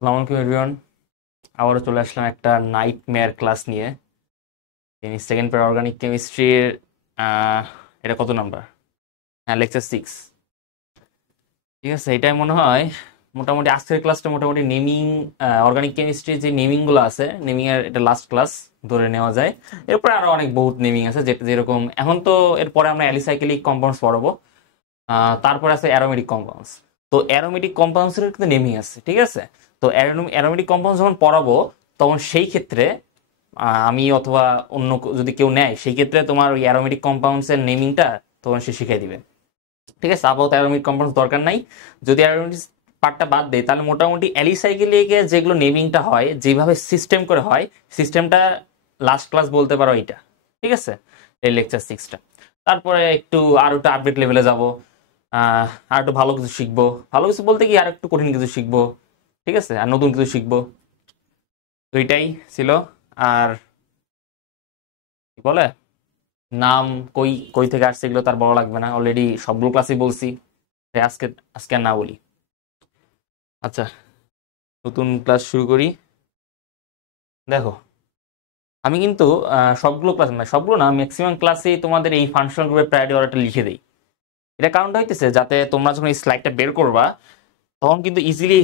আসসালামু আলাইকুম এভরিওয়ান। আবারও চলে আসলাম একটা নাইট মেয়ার ক্লাস নিয়ে। সেকেন্ড পেয়ার অর্গানিক কেমিস্ট্রির এটা কত নাম্বার? হ্যাঁ, লেকচার 6। ঠিক আছে, এটাই মনে হয় মোটামুটি আজকের ক্লাসটা মোটামুটি নেমিং, অর্গানিক কেমিস্ট্রির যে নেমিং গুলো আছে, নেমিং এর এটা লাস্ট ক্লাস ধরে নেওয়া যায়। এরপরে আরো অনেক বহুত নেমিং আছে, যেরকম এখন তো এরপরে আমরা অ্যালিসাইক্লিক কম্পাউন্ডস পড়াবো। তারপরে আছে অ্যারোমেটিক কম্পাউন্ডস। তো অ্যারোমেটিক কম্পাউন্ডস এর কিন্তু নেমিং আছে, ঠিক আছে। তো অ্যারোমেটিক কম্পাউন্ডস যখন পড়াবো, তখন সেই ক্ষেত্রে আমি অথবা অন্য যদি কেউ নেয়, সেই ক্ষেত্রে তোমার ওই অ্যারোমেটিক কম্পাউন্ডস এর নেমিংটা তখন সে শিখিয়ে দিবে। ঠিক আছে, আপাতত অ্যারোমেটিক কম্পাউন্ডস দরকার নাই। যদি অ্যারোমেটিক পার্টটা বাদ দেয়, তাহলে মোটামুটি অ্যালিসাইক্লিকের যেগুলো নেমিংটা হয়, যেভাবে সিস্টেম করে হয়, সিস্টেমটা লাস্ট ক্লাস বলতে পারো এটা। ঠিক আছে, এই লেকচার 6টা। তারপরে একটু আর একটু আপডেট লেভেলে যাব, আর একটু ভালো কিছু শিখবো। ভালো কিছু বলতে কি, আর একটু কঠিন কিছু শিখবো। ঠিক আছে, আর নতুন কিছু শিখবো। তো এটাই ছিল। আর কি বলে, নাম কই কই থেকে আসছে এগুলো তার বড় লাগবে না, অলরেডি সবগুলো ক্লাসই বলছি। তাই আজকে আজকে আর না বলি। আচ্ছা, নতুন ক্লাস শুরু করি। দেখো, আমি কিন্তু সবগুলো ক্লাস না, সবগুলো না, ম্যাক্সিমাম ক্লাসেই তোমাদের এই ফাংশনাল গ্রুপের প্রায়োরিটি অর্ডারটা লিখে দেই। এটা কারণটা হইতেছে যাতে তোমরা যখন এই স্লাইডটা বের করবা, তখন কিন্তু ইজিলি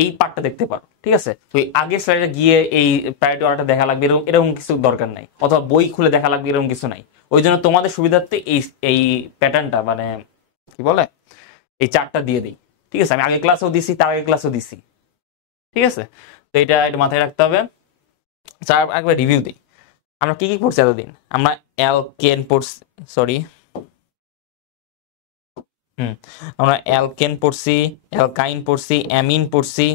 এই পার্টটা দেখতে পারো। ঠিক আছে, তো এই আগের স্লাইডে গিয়ে এই প্রায়োরিটি অর্ডারটা দেখা লাগবে এরকম এরকম কিছু দরকার নাই, অথবা বই খুলে দেখা লাগবে এরকম কিছু নাই। ওই জন্য তোমাদের সুবিধার্থে এই এই প্যাটার্নটা, মানে কি বলে, এই চার্টটা দিয়ে দিই। ঠিক আছে, আমি আগের ক্লাসেও দিছি, তার আগের ক্লাসেও দিছি। ঠিক আছে, তো এটা একটু মাথায় রাখতে হবে। আচ্ছা, একবার রিভিউ দিই। আমরা কি কি পড়ছি এতদিন? আমরা অ্যালকেন পড়ছি, সরি, হুম, আমরা অ্যালকেন পড়ছি, অ্যালকাইন পড়ছি, অ্যামিন পড়ছি,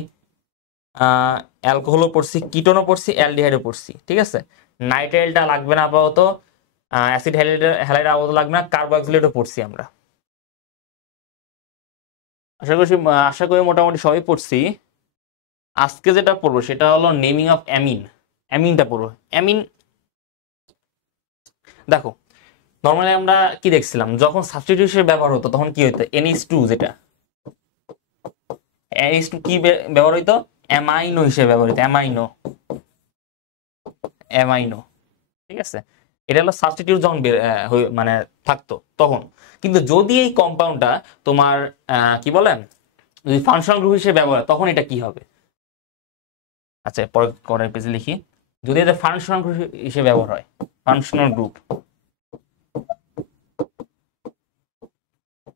অ্যালকোহলও পড়ছি, কিটোনও পড়ছি, অ্যালডিহাইডও পড়ছি। ঠিক আছে, নাইট্রাইলটা লাগবে না আপাতত, অ্যাসিড হ্যালাইড আপাতত লাগবে না, কার্বক্সিলেটও পড়ছি আমরা। আশা করি মোটামুটি সবই পড়ছি। আজকে যেটা পড়বো সেটা হলো নেমিং অফ অ্যামিন। অ্যামিনটা পড়বো। অ্যামিন, দেখো, নর্মালি আমরা কি দেখছিলাম, যখন সাবস্টিটিউশন ব্যবহার হতো তখন কি হতো, NH2, যেটা NH2 কি ব্যবহার হইতো, অ্যামাইনো হিসেবে ব্যবহৃত, অ্যামাইনো, অ্যামাইনো। ঠিক আছে, এটা হলো সাবস্টিটিউট যখন মানে থাকতো তখন। কিন্তু যদি এই কম্পাউন্ডটা তোমার কি বলেন, যদি ফাংশনাল গ্রুপ হিসেবে ব্যবহার হয়, তখন এটা কি হবে? আচ্ছা, পরের পেজে লিখি। যদি এটা ফাংশনাল গ্রুপ হিসেবে ব্যবহার হয়, functional group,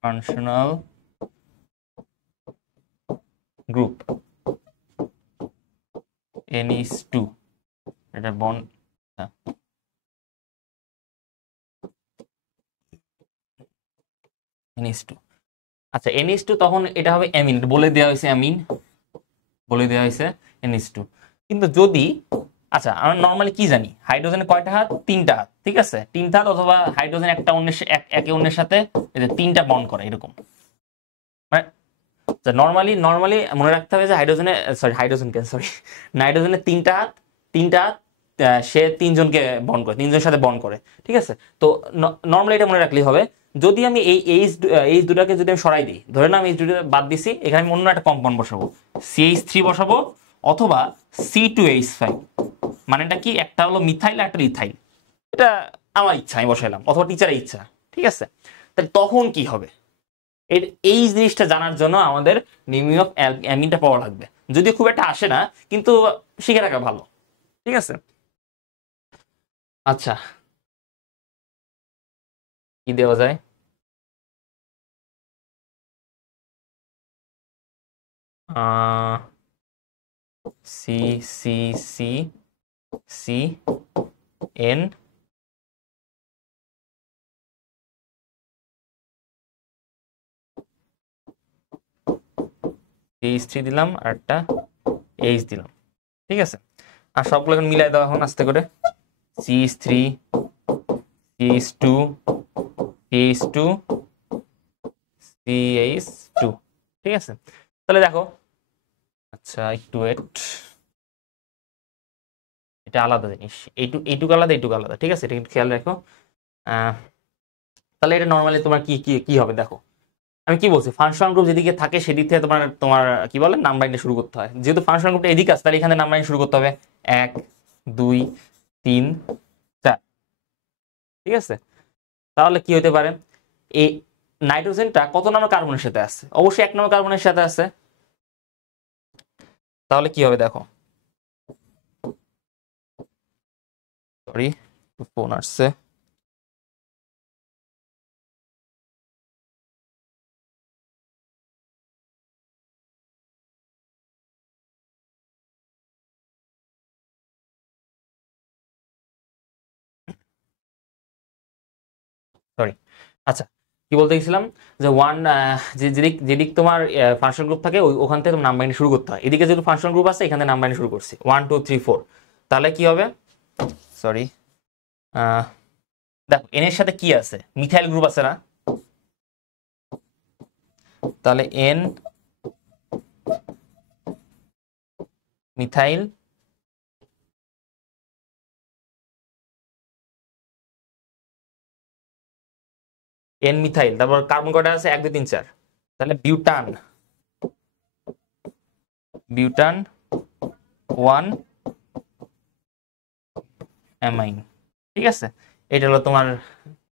functional group NH2, এটা বন্ড, NH2। আচ্ছা, NH2 তখন এটা হবে অ্যামিন, বলে দেওয়া হয়েছে অ্যামিন, বলে দেওয়া হয়েছে NH2। কিন্তু যদি, আচ্ছা, আমরা নর্মালি কি জানি, হাইড্রোজেনের কয়টা হাত? 3টা হাত। ঠিক আছে, 3টা হাত, অথবা হাইড্রোজেন একটা অন্যের একে অন্যের সাথে এই যে 3টা বন্ড করে এরকম। মানে নর্মালি নর্মালি মনে রাখতে হবে যে হাইড্রোজেনে, সরি হাইড্রোজেন কেন, সরি, নাইট্রোজেনের 3টা হাত, 3টা হাত, সে 3জনকে বন্ড করে, 3জনের সাথে বন্ড করে। ঠিক আছে, তো নর্মালি এটা মনে রাখলেই হবে। যদি আমি এই এইচ দুটাকে যদি আমি সরাই দিই, ধরে না আমি এইচ দুটা বাদ দিছি, এখানে আমি অন্য একটা কম্পাউন্ড বসাবো, CH3 বসাবো, অথবা C2H5। মানেটা কি, একটা হলো মিথাইল, একটা ইথাইল। এটা আমার ইচ্ছা, আমি বসাইলাম, অথবা টিচারের ইচ্ছা। ঠিক আছে, তাহলে তখন কি হবে, এর এই জিনিসটা জানার জন্য আমাদের নেমিং অফ অ্যামিনটা পাওয়া লাগবে। যদিও খুব একটা আসে না, কিন্তু শিখে রাখা ভালো। ঠিক আছে, আচ্ছা, কি দেওয়া যায়? C, C, C, C, N, CH3 দিলাম, আর একটা এইচ দিলাম। ঠিক আছে, আর সবগুলো এখন মিলাই দেওয়া, এখন আস্তে করে, CH3, CH2, CH2, CH2। ঠিক আছে, তাহলে দেখো, আচ্ছা একটু ওয়েট, এটা আলাদা জিনিস, এইটুকু আলাদা, এইটুকু আলাদা। ঠিক আছে, এটা কিন্তু খেয়াল রাখো। আহ, তাহলে এটা নর্মালি তোমার কি কি কি হবে দেখো, আমি কি বলছি, ফাংশনাল গ্রুপ যেদিকে থাকে সেদিক থেকে তোমার তোমার কি বলে নাম্বার লাইনে শুরু করতে হয়। যেহেতু ফাংশনাল গ্রুপটা এদিকে আছে, তাহলে এখানে নাম্বার লাইন শুরু করতে হবে 1 2 3 4। ঠিক আছে, তাহলে কি হতে পারে, এই নাইট্রোজেনটা কত নম্বর কার্বনের সাথে আছে? অবশ্যই 1 নম্বর কার্বনের সাথে আছে। তাহলে কি হবে দেখো, সরি ফোন আসছে। সরি। আচ্ছা, কি বলতে গেছিলাম, যে ওয়ান, যেদিক যেদিক তোমার ফাংশন গ্রুপ থাকে ওখান থেকে তোমার নাম্বার শুরু করতে হয়। এদিকে যেহেতু ফাংশন গ্রুপ আছে, এখানে নাম্বার শুরু করছি 1 2 3 4। তাহলে কি হবে, সরি, দেখো এন এর সাথে কি আছে, মিথাইল গ্রুপ আছে না? তাহলে এন মিথাইল, এন মিথাইল, তারপর কার্বন কয়টা আছে, 1 2 3 4। তাহলে বিউটান, বিউটান 1 অ্যামাইন। ঠিক আছে, এটা হলো তোমার,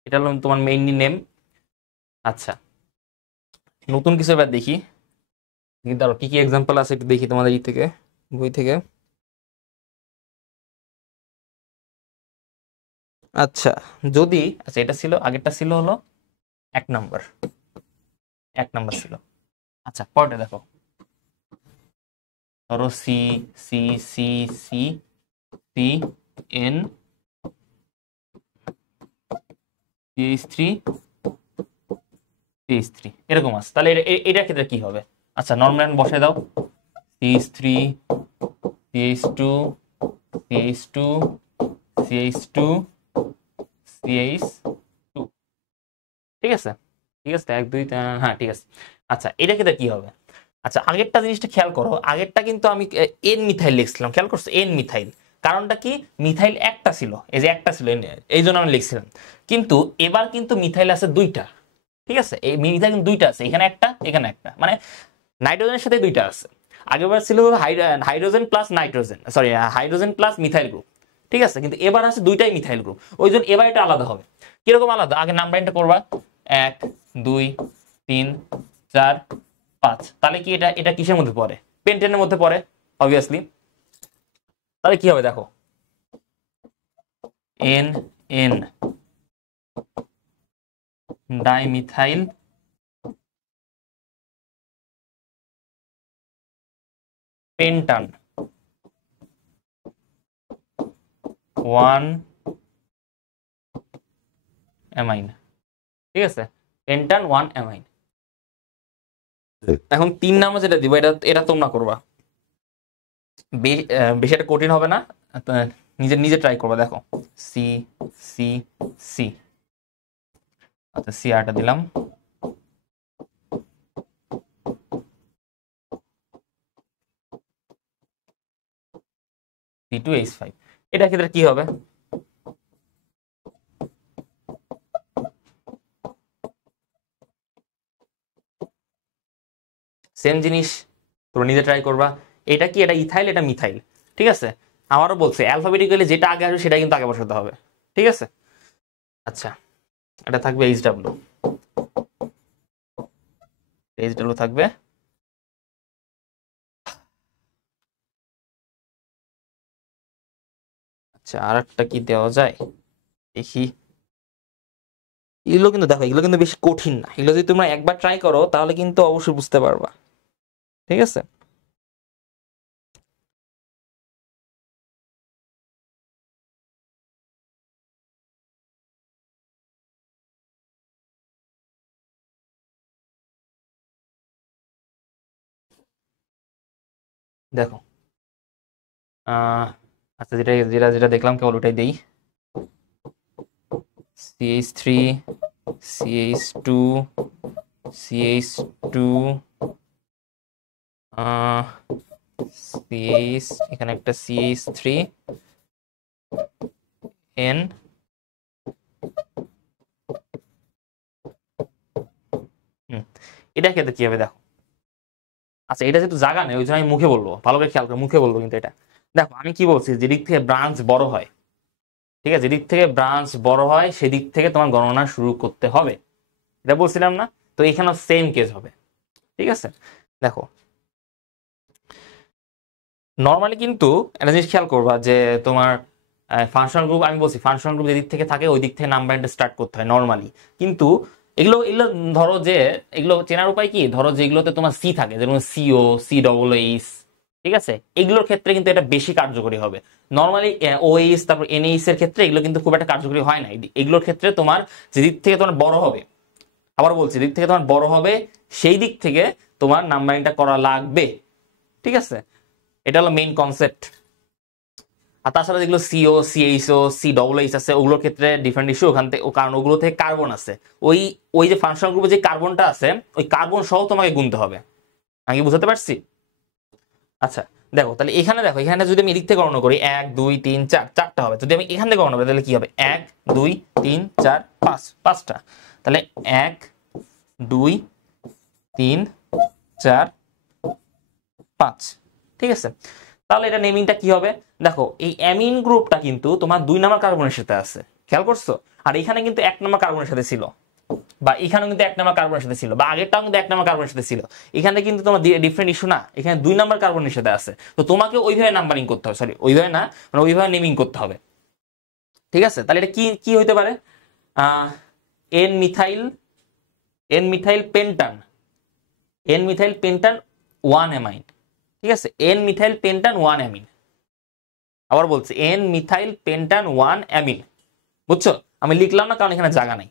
এটা হলো তোমার মেইন নেম। আচ্ছা, নতুন কিছু এবার দেখি, কিন্তু আরো কি কি এক্সাম্পল আছে একটু দেখি তোমাদের ই থেকে, বই থেকে। আচ্ছা, যদি, আচ্ছা এটা ছিল, আগেরটা ছিল হলো 1 নম্বর, 1 নম্বর ছিল। আচ্ছা পরেরটা দেখো, ধরো C C C C C N CH3 CH3 এরকম আছে। তাহলে এটার ক্ষেত্রে কি হবে? আচ্ছা নর্মাল বসায় দাও, CH3 CH2 CH2 CH2 CH2। ঠিক আছে, ঠিক আছে, 1 2, হ্যাঁ ঠিক আছে। আচ্ছা এটা ক্ষেত্রে কি হবে? আচ্ছা আগেরটা জিনিসটা খেয়াল করো, আগেরটা কিন্তু আমি এন মিথাইল লিখছিলাম, খেয়াল করছো এন মিথাইল। কারণটা কি, মিথাইল একটা ছিল, এই যে একটা ছিল, এই জন্য আমি লিখছিলাম। কিন্তু এবার কিন্তু মিথাইল আছে দুইটা। ঠিক আছে, এই মিথাইল কিন্তু দুইটা আছে, এখানে একটা এখানে একটা, মানে নাইট্রোজেনের সাথে দুইটা আছে। আগেবার ছিল hydrogen plus nitrogen, sorry hydrogen plus methyl group. ঠিক আছে, কিন্তু এবার আছে দুইটাই মিথাইল গ্রুপ, ওই জন্য এবার এটা আলাদা হবে। কিরকম আলাদা, আগে নাম্বারিংটা করবা 1 2 3 4 5। তাহলে কি এটা এটা কিসের মধ্যে পড়ে? পেন্টেনের মধ্যে পড়ে অবভিয়াসলি। তাহলে কি হবে দেখো, এন এন ডাইমিথাইল পেন্টান 1 অ্যামাইন। ঠিক আছে, পেন্টান 1 অ্যামাইন। এখন 3 নাম্বার যেটা দিব, এটা এটা তোমরা করবা, বেশি একটা কঠিন হবে না, নিজে নিজে ট্রাই করবা। দেখো সি সি সি, আচ্ছা সি আরটা দিলাম, C2H5। এটা ক্ষেত্রে কি হবে? সেম জিনিস, তোমরা নিজে ট্রাই করবা। এটা কি, এটা ইথাইল এটা মিথাইল। ঠিক আছে, আমারও বলছে অ্যালফাবেটিক্যালি যেটা আগে আসবে সেটা কিন্তু আগে বসাতে হবে। ঠিক আছে, আচ্ছা এটা থাকবে HW, HW থাকবে। আচ্ছা আর একটা কি দেওয়া যায় দেখি। এগুলো কিন্তু দেখো, এগুলো কিন্তু বেশি কঠিন না, এগুলো যদি তোমরা একবার ট্রাই করো তাহলে কিন্তু অবশ্যই বুঝতে পারবা। ঠিক আছে, দেখো আহ আচ্ছা যেটা যেটা যেটা দেখলাম কেবল ওটাই দেই। CH3 CH2 CH2 CH, এখানে একটা CH3 N হুম, এটা ক্ষেত্রে কি হবে দেখো। আচ্ছা, এটা যেহেতু জায়গা নেই ওই জন্য আমি মুখে বলবো, ভালো করে খেয়াল করে মুখে বলবো। কিন্তু এটা দেখো আমি কি বলছি, যেদিক থেকে ব্রাঞ্চ বড় হয়, ঠিক আছে, যেদিক থেকে ব্রাঞ্চ বড় হয় সেদিক থেকে তোমার গণনা শুরু করতে হবে, এটা বলছিলাম না? তো এখানেও সেম কেস হবে। ঠিক আছে, দেখো নর্মালি কিন্তু একটা জিনিস খেয়াল করবা যে তোমার ফাংশনাল গ্রুপ, আমি বলছি ফাংশনাল গ্রুপ যেদিক থেকে থাকে ওই দিক থেকে নাম্বারিংটা স্টার্ট করতে হয় নর্মালি। কিন্তু এগুলো এগুলো ধরো যে এগুলো চেনার উপায় কি, ধরো যেগুলোতে তোমার সি থাকে, যেমন সিও, সি ডবল এইচ, ঠিক আছে, এগুলোর ক্ষেত্রে কিন্তু এটা বেশি কার্যকরী হবে। নর্মালি ওএইচ তারপর এনএইচ এর ক্ষেত্রে এগুলো কিন্তু খুব একটা কার্যকরী হয় না। এগুলোর ক্ষেত্রে তোমার যেদিক থেকে তোমার বড় হবে, আবার বলছি যেদিক থেকে তোমার বড় হবে সেই দিক থেকে তোমার নাম্বারিংটা করা লাগবে। ঠিক আছে, এটা হলো মেইন কনসেপ্ট। আর তাছাড়া যেগুলো CO, CHO, C double H আছে ওগুলোর ক্ষেত্রে ডিফারেন্ট ইস্যু ওখান থেকে, কারণ ওগুলো থেকে কার্বন আছে। ওই ওই যে ফাংশনাল গ্রুপে যে কার্বনটা আছে ওই কার্বন সহ তোমাকে গুনতে হবে। আমি কি বুঝতে পারছি? আচ্ছা, দেখো তাহলে এখানে দেখো, এখানে যদি আমি এদিক থেকে গণনা করি 1 2 3 4, চারটা হবে। যদি আমি এখান থেকে গণনা করি তাহলে কি হবে, 1 2 3 4 5, পাঁচটা। তাহলে 1 2 3 4 5। ঠিক আছে, তাহলে এটা নেমিংটা কি হবে? দেখো এই অ্যামিন গ্রুপটা কিন্তু তোমার 2 নম্বর কার্বনের সাথে আছে, খেয়াল করছো? আর এখানে কিন্তু 1 নম্বর কার্বনের সাথে ছিল, বা এখানেও কিন্তু 1 নম্বর কার্বনের সাথে ছিল, বা আগেরটাও কিন্তু 1 নম্বর কার্বনের সাথে ছিল। এখানে কিন্তু তোমার ডিফারেন্ট ইস্যু না, এখানে 2 নম্বর কার্বনের সাথে আছে। তো তোমাকে ওইভাবে নাম্বারিং করতে হবে, সরি ওইভাবে না, মানে ওইভাবে নেমিং করতে হবে। ঠিক আছে, তাহলে এটা কি কি হইতে পারে? Ah N methyl, N methyl pentane, N methyl pentane 1 amine. ঠিক আছে, এন মিথাইল পেন্টান 1 অ্যামিন। আবার বলছি এন মিথাইল পেন্টান 1 অ্যামিন। বুঝছো? আমি লিখলাম না কারণ এখানে জায়গা নাই।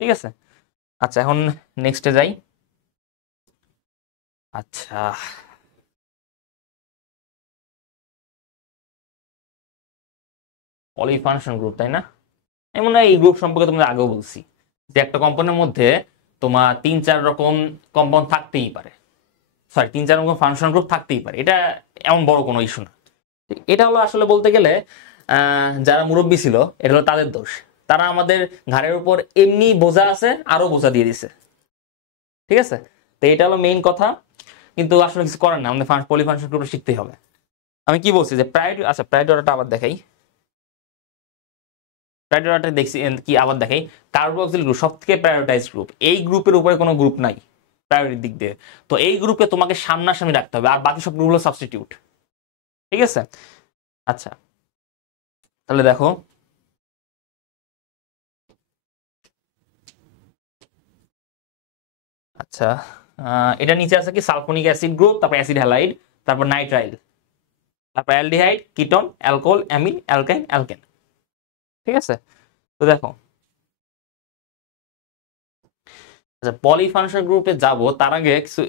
ঠিক আছে, আচ্ছা এখন নেক্সটে যাই। আচ্ছা, পলিফাংশন গ্রুপ, তাই না? এমন না এই গ্রুপ সম্পর্কে তোমরা আগেও বলছি যে একটা কম্পাউন্ডের মধ্যে তোমার 3 4 রকম কম্পাউন্ড থাকতেই পারে, সরি 3 4 রকম ফাংশন গ্রুপ থাকতেই পারে। এটা এমন বড় কোনো ইস্যু না। এটা হলো আসলে বলতে গেলে যারা মুরব্বী ছিল এটা হলো তাদের দোষ। তারা আমাদের ঘাড়ের উপর এমনি বোঝা আছে, আরো বোঝা দিয়ে দিছে। ঠিক আছে, তো এটা হলো মেইন কথা। কিন্তু আসলে কিছু করার না, আমাদের পলিফাংশন গ্রুপটা শিখতেই হবে। আমি কি বলছি যে প্রায়োরিটি, আচ্ছা প্রায়োরিটি অর্ডারটা আবার দেখাই। প্রায়োরিটি অর্ডারটা দেখছি কি আবার দেখাই। কার্বক্সিল গ্রুপ সব থেকে প্রায়োরিটাইজ গ্রুপ, এই গ্রুপের উপরে কোনো গ্রুপ নাই প্রায়োরিটির দিক দিয়ে। তো এই গ্রুপকে তোমাকে সামনাসামনি রাখতে হবে, আর বাকি সব গ্রুপ হলো সাবস্টিটিউট। ঠিক আছে, আচ্ছা তাহলে দেখো, আচ্ছা এটা নিচে আছে কি সালফোনিক অ্যাসিড গ্রুপ, তারপর অ্যাসিড হ্যালাইড, তারপর নাইট্রাইল, তারপর aldehyde, ketone, alcohol, amine, অ্যালকাইন, alkane. ঠিক আছে, তো দেখো আচ্ছা পলিফাংশন গ্রুপে যাব তার আগে কিছু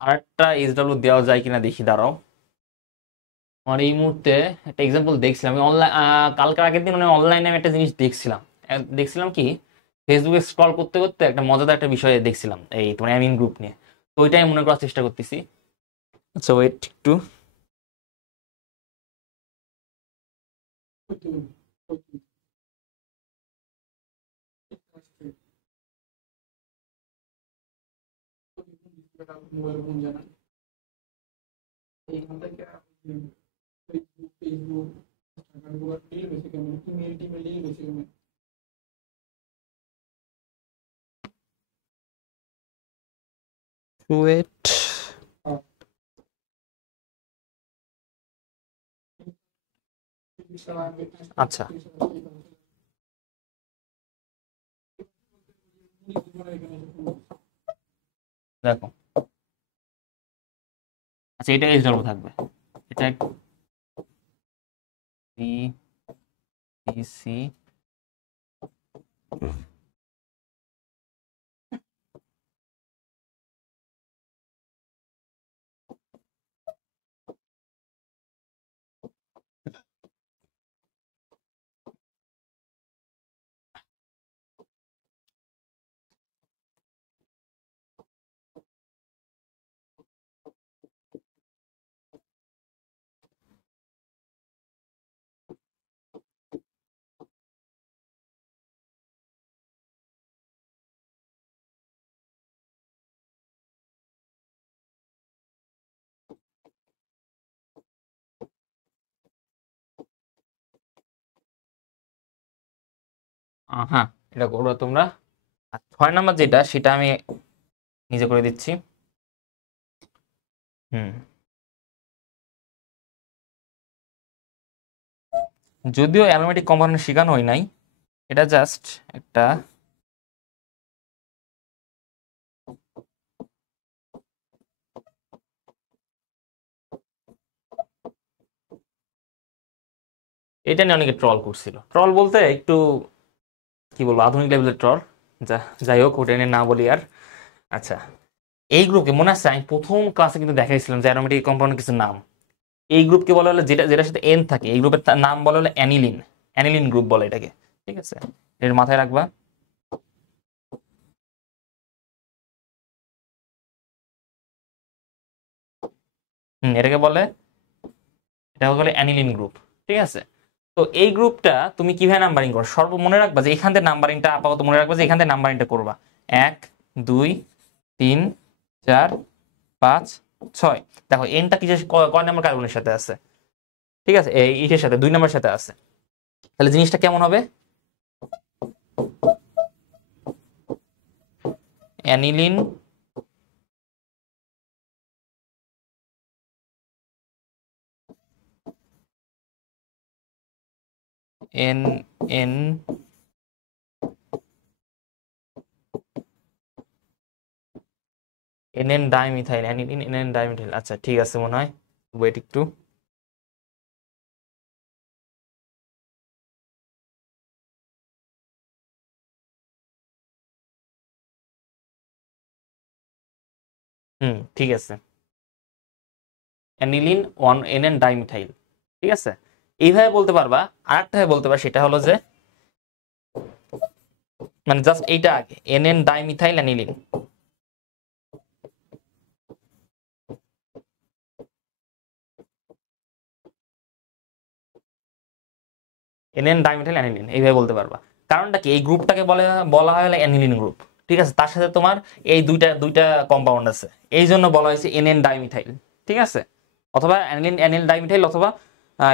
আরেকটা এইচডব্লিউ দেওয়া যায় কিনা দেখি, দাঁড়াও। আমার এই মুহূর্তে একটা এক্সাম্পল দেখছিলাম আমি অনলাইন, কালকের আগের দিন মানে অনলাইনে আমি একটা জিনিস দেখছিলাম। দেখছিলাম কি, ফেসবুকে স্ক্রল করতে করতে একটা মজাদার একটা বিষয় দেখছিলাম এই তোমার অ্যামিন গ্রুপ নিয়ে। তো ওইটাই মনে করার চেষ্টা করতেছি। আচ্ছা ওয়েট একটু। ওয়েট, আচ্ছা দেখো, আচ্ছা এটা এইচডব্লিউ থাকবে, এটা সি, সি, সি, হ্যাঁ, এটা করবো তোমরা। আর 6 নাম্বার যেটা, সেটা আমি নিজে করে দিচ্ছি। হুম, যদিও অ্যারোমেটিক কম্পাউন্ড শেখানো হয় নাই, এটা জাস্ট একটা, এটা নিয়ে অনেকে ট্রল করছিল। ট্রল বলতে একটু কি বলবো, আধুনিক লেভেলের ট্রল। যা, যাই হোক, ওটা নিয়ে না বলি আর। আচ্ছা, এই গ্রুপকে মনে আছে আমি প্রথম ক্লাসে কিন্তু দেখাইছিলাম যে অ্যারোমেটিক কম্পাউন্ডের কিছু নাম। এই গ্রুপকে বলা হলো, যেটা যেটার সাথে এন থাকে, এই গ্রুপের নাম বলা হলো অ্যানিলিন। অ্যানিলিন গ্রুপ বলে এটাকে। ঠিক আছে, এর মাথায় রাখবা। এটাকে বলে, এটা বলে অ্যানিলিন গ্রুপ। ঠিক আছে, তো এই গ্রুপটা তুমি কিভাবে নাম্বারিং করো, সর্ব মনে রাখবা যে এখান থেকে নাম্বারিংটা আপাতত মনে রাখবা যে এখান থেকে নাম্বারিংটা করবা। 1 2 3 4 5 6। দেখো এনটা কিসের, কয় নাম্বার কার্বনের সাথে আছে? ঠিক আছে, এই ইসের সাথে 2 নাম্বার সাথে আছে। তাহলে জিনিসটা কেমন হবে? Aniline N N N N dimethyl, aniline N N dimethyl. আচ্ছা ঠিক আছে মনে হয়, ওয়েট একটু। ঠিক আছে, aniline one N N dimethyl. ঠিক আছে, এইভাবে বলতে পারবা। আর একটা ভাবে বলতে পারবা, সেটা হলো যে মানে জাস্ট এইটা আগে, N N dimethyl aniline. N N dimethyl aniline, এইভাবে বলতে পারবা। কারণটা কি, এই গ্রুপটাকে বলে, বলা হয় হলো অ্যানিলিন গ্রুপ। ঠিক আছে, তার সাথে তোমার এই দুইটা দুইটা কম্পাউন্ড আছে, এই জন্য বলা হয়েছে এন এন ডাইমিথাইল। ঠিক আছে, অথবা অ্যানিলিন অ্যানিল ডাইমিথাইল, অথবা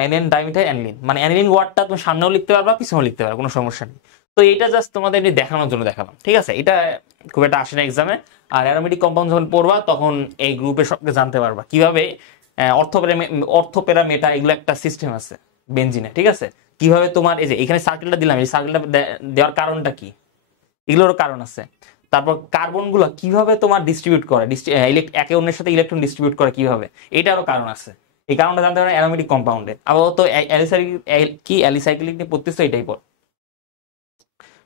এন এন ডাইমিথাইল অ্যানিলিন। মানে অ্যানিলিন ওয়ার্ডটা তুমি সামনেও লিখতে পারবা, পিছনেও লিখতে পারবা, কোনো সমস্যা নেই। তো এটা জাস্ট তোমাদের এমনি দেখানোর জন্য দেখালাম। ঠিক আছে, এটা খুব একটা আসে না এক্সামে। আর অ্যারোমেটিক কম্পাউন্ড যখন পড়বা, তখন এই গ্রুপের সবকে জানতে পারবা কিভাবে। অর্থোপেরা মেটা, এগুলো একটা সিস্টেম আছে বেনজিনে। ঠিক আছে, কিভাবে তোমার এই যে এখানে সার্কেলটা দিলাম, এই সার্কেলটা দেওয়ার কারণটা কি, এগুলোরও কারণ আছে। তারপর কার্বন গুলো কিভাবে তোমার ডিস্ট্রিবিউট করে, একে অন্যের সাথে ইলেকট্রন ডিস্ট্রিবিউট করে কিভাবে, এটারও কারণ আছে। এই কারণটা জানতে পারে অ্যারোমেটিক কম্পাউন্ডে। আপাতত কি অ্যালিসাইক্লিক নিয়ে পড়তেছো, এটাই পর।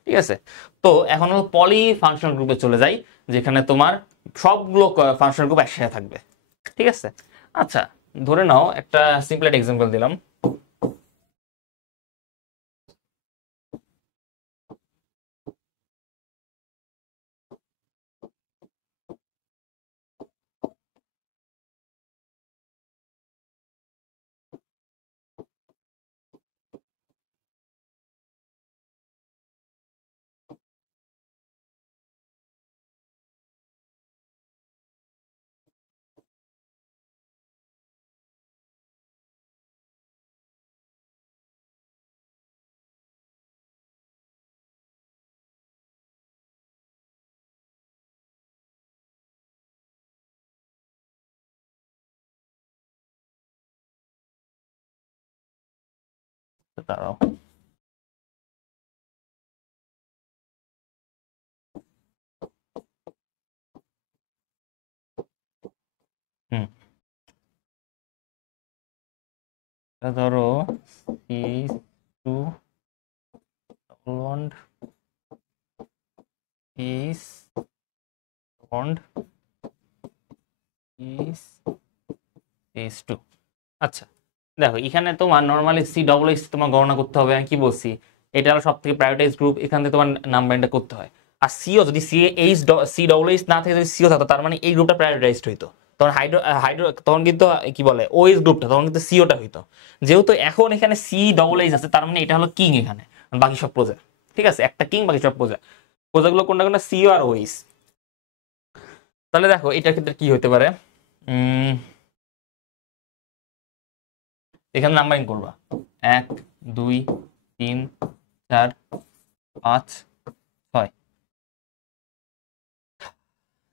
ঠিক আছে, তো এখন পলি ফাংশনাল গ্রুপে চলে যাই, যেখানে তোমার সবগুলো ফাংশনাল গ্রুপ একসাথে থাকবে। ঠিক আছে, আচ্ছা, ধরে নাও একটা সিম্পল একটা এক্সাম্পল দিলাম। দাঁড়াও। হুম, ধরো C2 bond is bond is H2। আচ্ছা, দেখো এখানে তোমার নর্মালি সি ডবল এইচ তোমার গণনা করতে হবে। আমি কি বলছি, এটা হলো সব থেকে প্রায়োরিটাইজ গ্রুপ, এখান থেকে তোমার নাম্বারিংটা করতে হয়। আর সিও যদি সি ডবল এইচ না থেকে যদি সিও থাকতো, তার মানে এই গ্রুপটা প্রায়োরিটাইজড হইতো। তখন হাইড্রো তখন কিন্তু কি বলে ওএইচ গ্রুপটা, তখন কিন্তু সিওটা হইতো। যেহেতু এখন এখানে সি ডবল এইচ আছে, তার মানে এটা হলো কিং এখানে, বাকি সব প্রজা। ঠিক আছে, একটা কিং, বাকি সব প্রজা। প্রজাগুলো কোনটা কোনটা, সিও আর ওএইচ। তাহলে দেখো এটার ক্ষেত্রে কি হতে পারে। উম এখানে নাম্বারিং করবা, 1 2 3 4 5 6।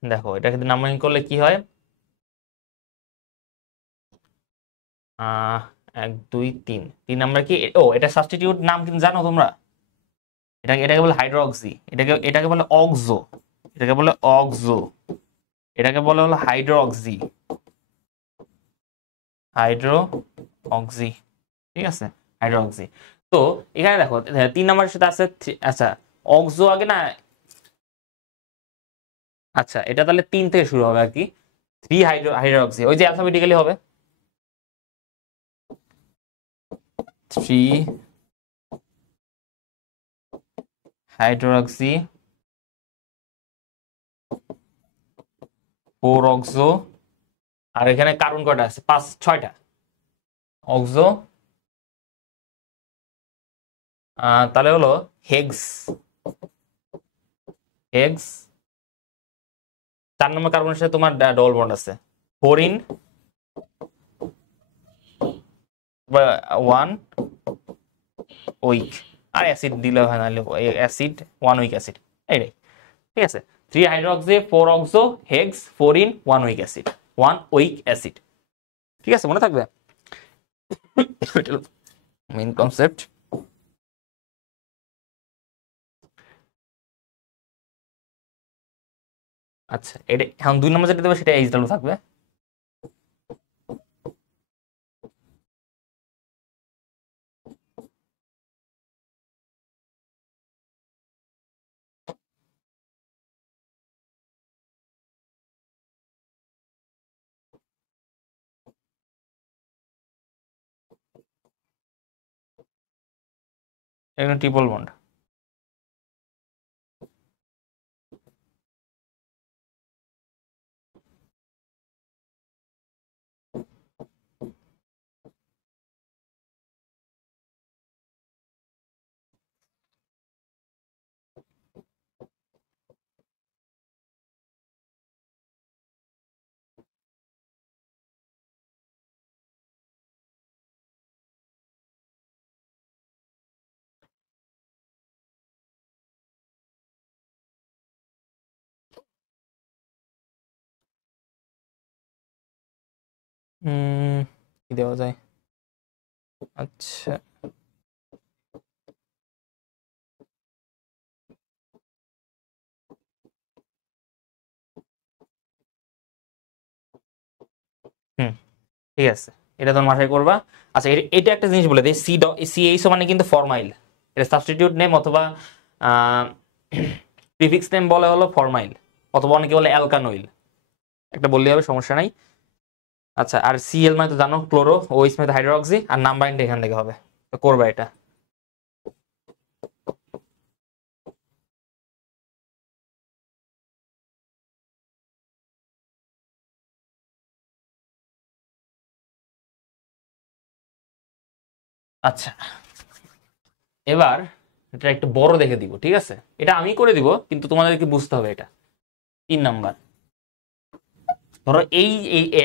দেখো এটা কিন্তু নাম্বারিং করলে কি হয়, 1 2 3, 3 নাম্বার কি, ও এটা সাবস্টিটিউট নাম কিন্তু জানো তোমরা, এটাকে বলে হাইড্রোক্সি, এটাকে বলে অক্সো, এটাকে বলে অক্সো, এটাকে বলে হলো হাইড্রোক্সি, হাইড্রো অক্সি, ঠিক আছে, হাইড্রোক্সি। তো এখানে দেখো 3 নাম্বারের সাথে আছে আচ্ছা অক্সো আগে না, আচ্ছা এটা তাহলে 3 থেকে শুরু হবে আর কি, 3 হাইড্রোক্সি, ওই যে অ্যালফাবেটিক্যালি হবে 3 হাইড্রোক্সি 4 অক্সো, আর এখানে কার্বন কয়টা আছে, 5 6টা অক্সো, তাহলে হলো হেক্স, হেক্স 4 নম্বর কার্বনের সাথে তোমার ডবল বন্ড আছে, ফোরিন 1 উইক, আর অ্যাসিড দিলে হয় না, অ্যাসিড 1 উইক অ্যাসিড, এইটাই, ঠিক আছে। 3 হাইড্রোক্সি 4 অক্সো হেক্স ফোরিন 1 উইক অ্যাসিড, 1 উইক অ্যাসিড, ঠিক আছে, মনে থাকবে মেইন কনসেপ্ট। আচ্ছা এটা এখন 2 নম্বর যেটা দেবে সেটা এইচ ডাব্লিউ থাকবে। এখানে ট্রিপল বন্ড, কি দেওয়া যায়, আচ্ছা হুম ঠিক আছে, এটা তোমার মাথায় করবা। আচ্ছা এটা একটা জিনিস বলে দিই, সিএইচও মানে কিন্তু ফরমাইল, এটা সাবস্টিটিউট নেম অথবা প্রিফিক্স নেম বলে হলো ফরমাইল, অথবা অনেকে বলে অ্যালকানোইল, একটা বললেই হবে, সমস্যা নাই। আচ্ছা আর সিএল মানে তো জানো ক্লোরো, ওইচ মানে হাইড্রোক্সি, আর নাম্বারিংটা এখান থেকে হবে, তো করবা এটা। আচ্ছা এবার এটা একটু বড় দেখে দিব, ঠিক আছে, এটা আমি করে দিব কিন্তু তোমাদেরকে বুঝতে হবে এটা। 3 নাম্বার, ধরো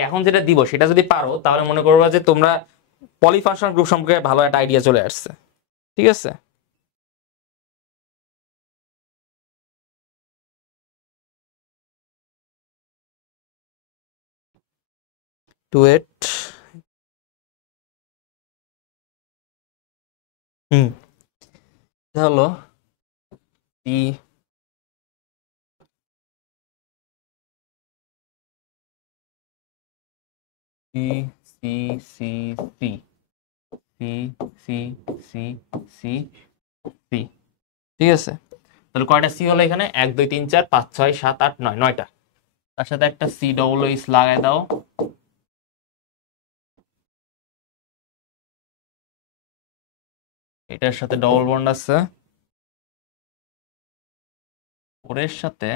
এখন যেটা দিব সেটা যদি পারো তাহলে মনে করবা যে তোমরা পলিফাংশনাল গ্রুপ সম্পর্কে ভালো একটা আইডিয়া চলে আসছে, ঠিক আছে। টু এট হুম এটা হলো C C C C C C C C C C, ঠিক আছে। তাহলে কয়টা সি হলো এখানে, 1 2 3 4 5 6 7 8 9, 9টা, তার সাথে একটা সি ডবল এইচ লাগাই দাও, এটার সাথে ডবল বন্ড আছে, ওরের সাথে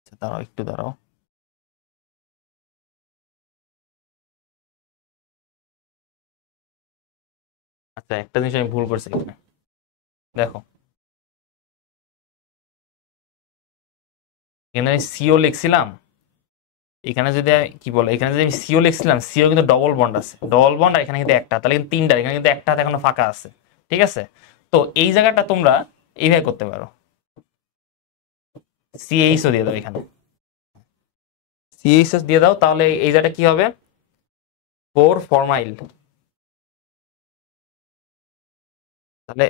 আচ্ছা, দাঁড়াও একটু দাঁড়াও, আচ্ছা একটা জিনিস আমি ভুল করছি এখানে, দেখো এখানে সিও লিখছিলাম, এখানে যদি কি বলে, এখানে যদি আমি সিও লিখছিলাম, সিও কিন্তু ডবল বন্ড আছে, ডবল বন্ড, আর এখানে কিন্তু একটা, তাহলে কিন্তু তিনটা, এখানে কিন্তু একটা হাতে এখনো ফাঁকা আছে। ঠিক আছে, তো এই জায়গাটা তোমরা এইভাবে করতে পারো, সিএইচও দিয়ে দাও, এখানে সিএইচও দিয়ে দাও, তাহলে এই জায়গাটা কি হবে, 4 ফরমাইল। তাহলে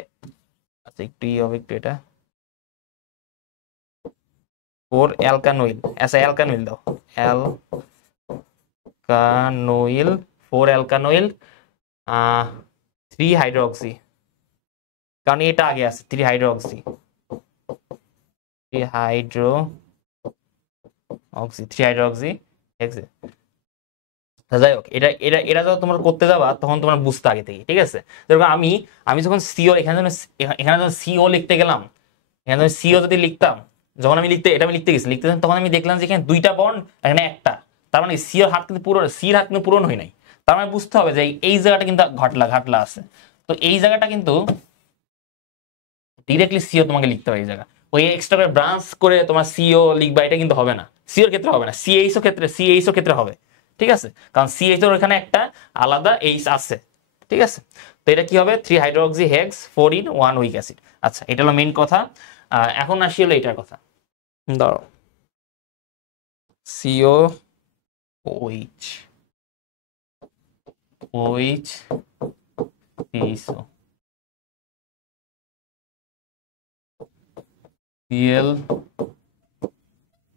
আচ্ছা একটু ই হবে, একটু এটা 4 অ্যালকানোইল, আচ্ছা অ্যালকানোইল দাও, অ্যালকানোইল, 4 অ্যালকানোইল, 3 হাইড্রোক্সি, কারণ এটা আগে আছে, 3 হাইড্রোক্সি, 3 হাইড্রোক্সি হেক্সে। যাই হোক, এটা এটা এটা যখন তোমরা করতে যাবা তখন তোমার বুঝতে আগে থেকে, ঠিক আছে। যেরকম আমি আমি যখন সিও, এখানে যখন সিও লিখতে গেলাম, এখানে যখন সিও যদি লিখতাম, যখন আমি লিখতে গেছি, তখন আমি দেখলাম যে এখানে 2টা বন্ড, এখানে একটা, তার মানে সিওর হাত কিন্তু পুরো, সির হাত কিন্তু পূরণ হয় নাই। তার মানে বুঝতে হবে যে এই জায়গাটা কিন্তু ঘাটলা আছে। তো এই জায়গাটা কিন্তু ডিরেক্টলি সিও তোমাকে লিখতে হবে এই জায়গা, ওই এক্সট্রা করে ব্রাঞ্চ করে তোমার সিও লিখবা, এটা কিন্তু হবে না, সিওর ক্ষেত্রে হবে না, সিএইচও ক্ষেত্রে হবে। ঠিক আছে, কারণ সিএইচ এর এখানে একটা আলাদা এইচ আছে। ঠিক আছে, তো এটা কি হবে, 3 hydroxy hex 4 in 1 oic acid. আচ্ছা, এটা হলো মেইন কথা। এখন আসি হলো এটার কথা, ধরো CO OH, OH CHO, Cl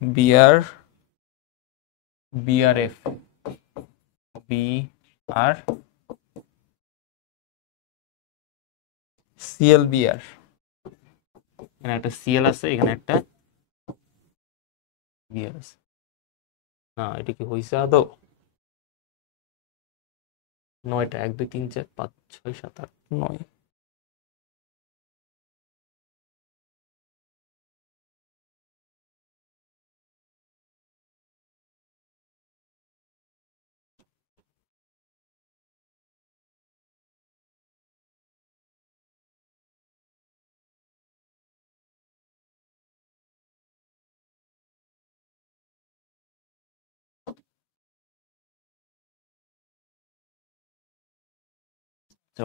Br, BrF, Br, Cl Br, এখানে একটা সিএল আছে, এখানে একটা বিআর আছে। না, এটা কি হয়েছে আদৌ? 9টা, 1 2 3 4 5 6 7 8 9।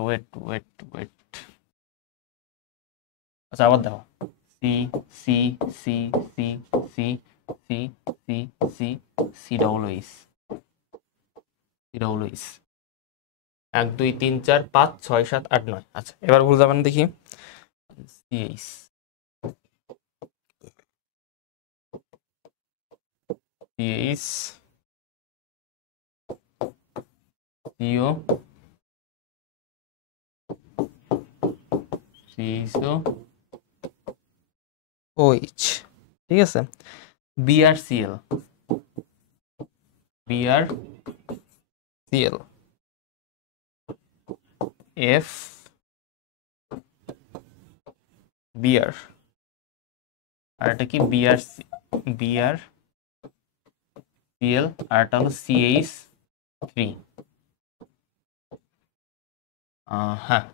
ওয়েট ওয়েট ওয়েট, আচ্ছা আবার দেখো, C C C C C C C C C double H, C double H, 1 2 3 4 5 6 7 8 9। আচ্ছা, এবার ভুল যাবেন দেখি, CH, CH, CO, CHO, OH. ঠিক আছে, বিআরসিএল, বিআরসিএল, এফ বিআর, আর এটা কি বিআর, বিআর সিএল, আর এটা হলো সিএইচ 3। হ্যাঁ,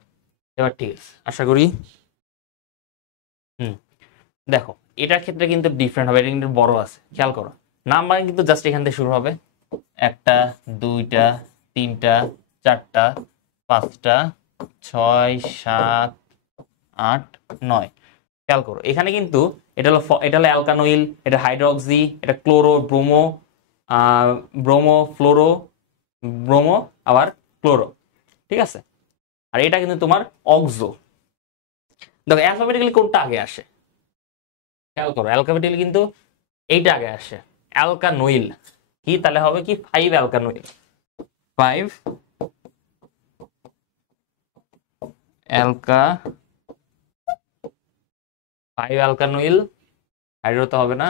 এবার ঠিক আছে আশা করি। দেখো, এটার ক্ষেত্রে কিন্তু ডিফারেন্ট হবে, এটা কিন্তু বড় আছে, খেয়াল করো, নাম্বার কিন্তু জাস্ট এখান থেকে শুরু হবে, 1টা 2টা 3টা 4টা 5টা 6 7 8 9। খেয়াল করো, এখানে কিন্তু এটা হলো অ্যালকানোইল, এটা হাইড্রোক্সি, এটা chloro, bromo, bromo, fluoro, bromo, আবার ক্লোরো। ঠিক আছে, আর এটা কিন্তু তোমার অক্সো। দেখো অ্যালফাবেটিক্যালি কোনটা আগে আসে, খেয়াল করো, অ্যালফাবেটিক্যালি কিন্তু এইটা আগে আসে, অ্যালকানোইল। কি তাহলে হবে কি, 5 অ্যালকানোইল, 5 অ্যালকা, 5 অ্যালকানোইল, হাইড্রোতে হবে না।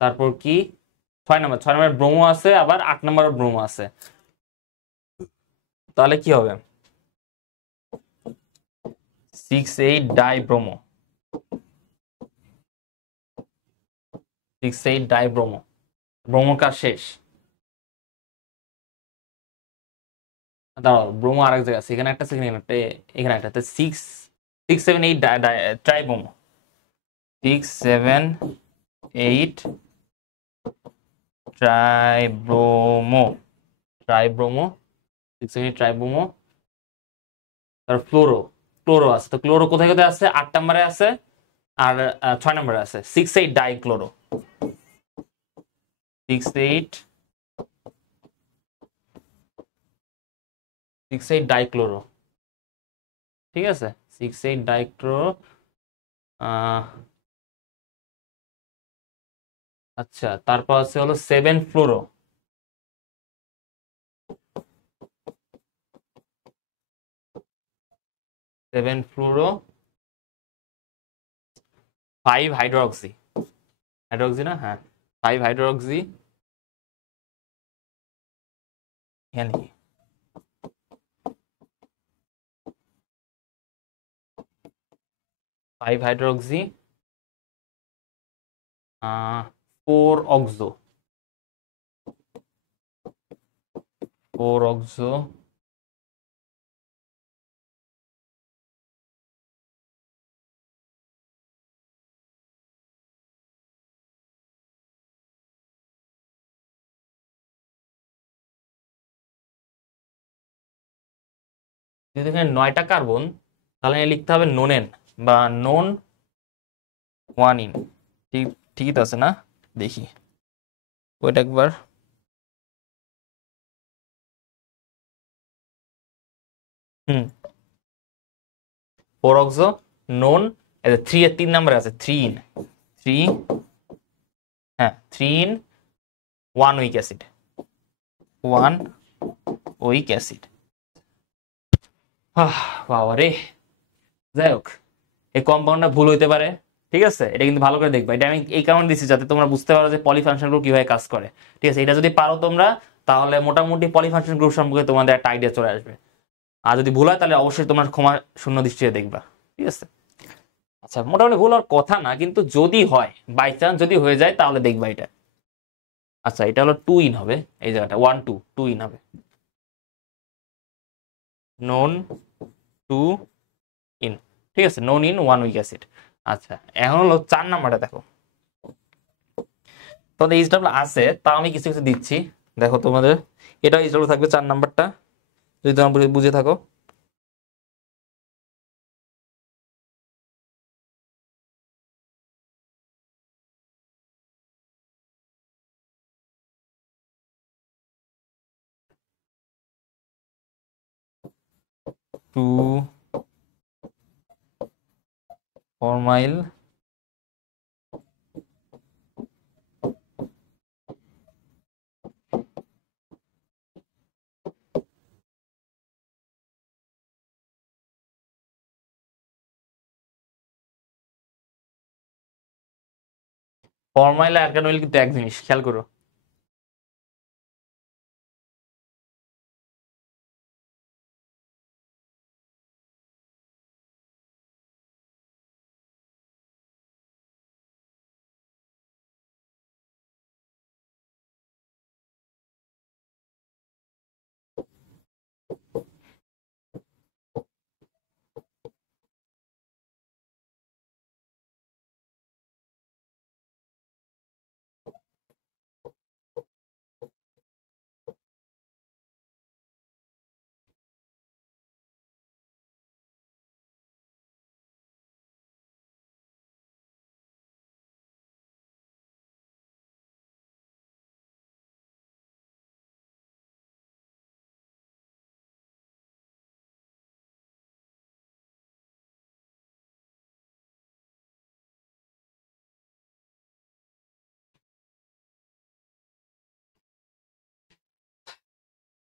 তারপর কি, 6 নম্বর ব্রোমো আছে, আবার 8 নম্বর ব্রোমো আছে, তাহলে কি হবে, 6 8 ডাইব্রোমো, 6 8 ডাইব্রোমো, ব্রোমোর কাজ শেষ। দাঁড়াও, ব্রোমো আরেক জায়গায় আছে, এখানে একটা, সেখানে একটা, এখানে একটা, 6 6 7 8 ট্রাইব্রোমো, 6 7 8 ট্রাইব্রোমো, ট্রাইব্রোমো, 6 ট্রাইব্রোমো। তার ফ্লোরো, ক্লোরো আছে। তো ক্লোরো কোথায় কোথায় আছে? 8 নম্বরে আছে আর 6 নম্বরে আছে। 6 ডাইক্লোরো, 6 ডাইক্লোরো, ঠিক আছে। 6 ডাইক্লোরো। আচ্ছা, তারপর আছে হলো 7 ফ্লোরো, 7 ফ্লোরো। 5 হাইড্রোক্সি, হাইড্রোক্সি না, হ্যাঁ 5 হাইড্রোক্সি। এখানে কি 5 হাইড্রোক্সি 4 অক্সো, 4 অক্সো। যদি এখানে 9টা কার্বন, তাহলে লিখতে হবে নোনেন বা নোন ওয়ানিন। ঠিক, ঠিকই তো আছে না? দেখি ওইটা একবার। হুম, 4 অক্সো নোন। 3 এর 3 নাম্বার আছে, 3 ইন 3, হ্যাঁ 3 in 1 oic acid, 1 oic acid. বাবা রে, যাই হোক, এই কম্পাউন্ডটা ভুল হইতে পারে, ঠিক আছে। এটা কিন্তু ভালো করে দেখবা। এটা আমি এই কারণে দিচ্ছি যাতে তোমরা বুঝতে পারো যে পলিফাংশন গ্রুপ কিভাবে কাজ করে, ঠিক আছে। এটা যদি পারো তোমরা, তাহলে মোটামুটি পলিফাংশন গ্রুপ সম্পর্কে তোমাদের একটা আইডিয়া চলে আসবে। আর যদি ভুল হয় তাহলে অবশ্যই তোমরা ক্ষমা শূন্য দৃষ্টিতে দেখবা, ঠিক আছে। আচ্ছা, মোটামুটি ভুল হওয়ার কথা না, কিন্তু যদি হয়, বাই চান্স যদি হয়ে যায়, তাহলে দেখবা এটা। আচ্ছা, এটা হলো 2 ইন হবে, এই জায়গাটা 1 2 2 ইন হবে, নোন 2 ইন, ঠিক আছে, নোন ইন 1 উইক অ্যাসিড। আচ্ছা, এখন হলো 4 নাম্বারটা দেখো। তোমাদের এইচডব্লিউ আছে, তাও আমি কিছু কিছু দিচ্ছি। দেখো তোমাদের এটা এইচডব্লিউ থাকবে 4 নাম্বারটা, যদি তোমরা বুঝে থাকো। টু ফরমাইল ফরমাইল আর অ্যালকানোইল কিন্তু এক জিনিস, খেয়াল করো।